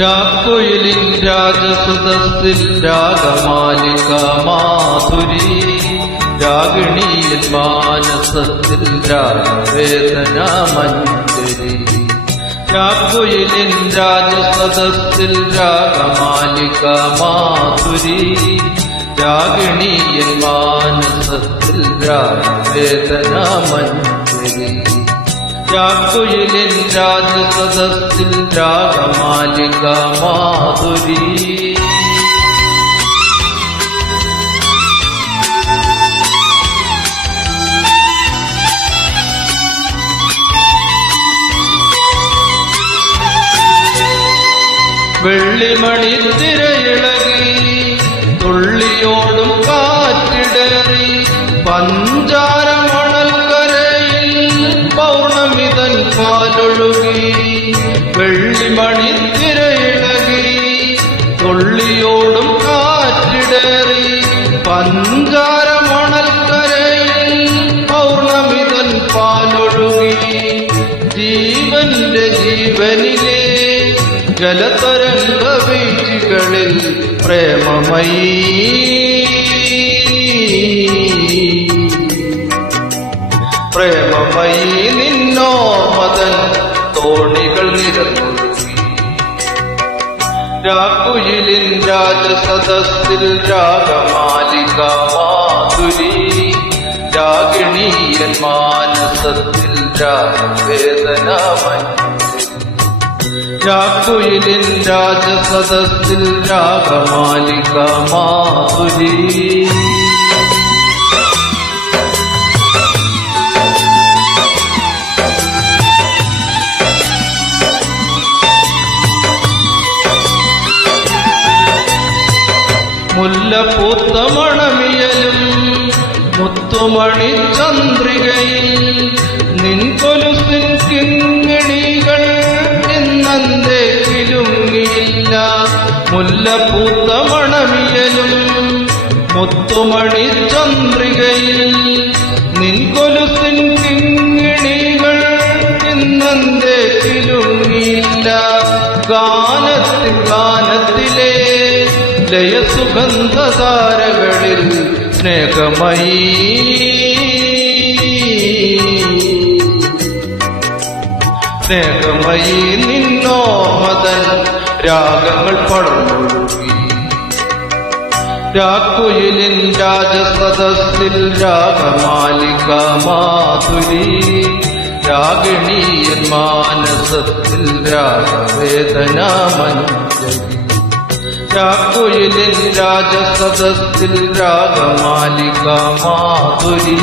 രാക്കുയിലിൻ രാജസദസ്സിൽ രാഗമാലിക മാധുരി, രാഗിണിയിൽ മാനസത്തിൽ രാഗവേദന മഞ്ജരി. രാക്കുയിലിൻ രാജസദസ്സിൽ രാഗമാലിക മാധുരി, രാഗിണിയിൽ മാനസത്തിൽ രാഗവേദന മഞ്ജരി. രാക്കുയിലിൻ രാജസദസ്സിൽ രാഗമാലിക മാധുരി. വെള്ളിമണിത്തിരയിളകി തുള്ളിയോടും കാറ്റിടറി, പഞ്ചാരമണൽക്കരയിൽ പൗർണമിതൻ കാലൊഴുകി. വെള്ളിമണിത്തിരയിളകി തുള്ളിയോടും കാറ്റിടറി, പഞ്ചാരമണൽക്കരയിൽ പൗർണമിതൻ പാലൊഴുകി. ജീവന്റെ ജീവനിലെ ജലതരംഗ വീഴ്ചകളിൽ പ്രേമമയീ, പ്രേമമയീ നിന്നോർമതൻ തോണികൾ നിരന്നൊഴുകി. രാക്കുയിലിൻ രാജസദസ്സിൽ രാഗമാലിക മാധുരി, രാഗിണിയൻ മാനസത്തിൽ രാഗവേദന മഞ്ജരി. രാക്കുയിലിൻ രാജസദസ്സിൽ രാഗമാലിക മാധുരി. മുല്ലപ്പൂത്ത മണമിയലും മുത്തുമണി ചന്ദ്രികയിൽ നിൻകൊലുസിൻ കിങ്ങിണികൾ ഇന്നന്തേ കിലുങ്ങിയില്ല. മുല്ലപ്പൂത്ത മണമിയലും മുത്തുമണി ചന്ദ്രികയിൽ നിൻകൊലുസിൻ കിങ്ങിണികൾ ഇന്നന്തേ കിലുങ്ങിയില്ല. ഗാനത്തിലെ ലയസുഗന്ധധാരകളിൽ സ്നേഹമയീ, സ്നേഹമയീ നിന്നോർമതൻ രാഗങ്ങൾ പടർന്നൊഴുകി. രാക്കുയിലിൻ രാജസദസ്സിൽ രാഗമാലിക മാധുരി, രാഗിണിയൻ മാനസത്തിൽ രാഗവേദന മഞ്ജരി. രാക്കുയിലിൻ രാജസദസ്സിൽ രാഗമാലിക മാധുരി.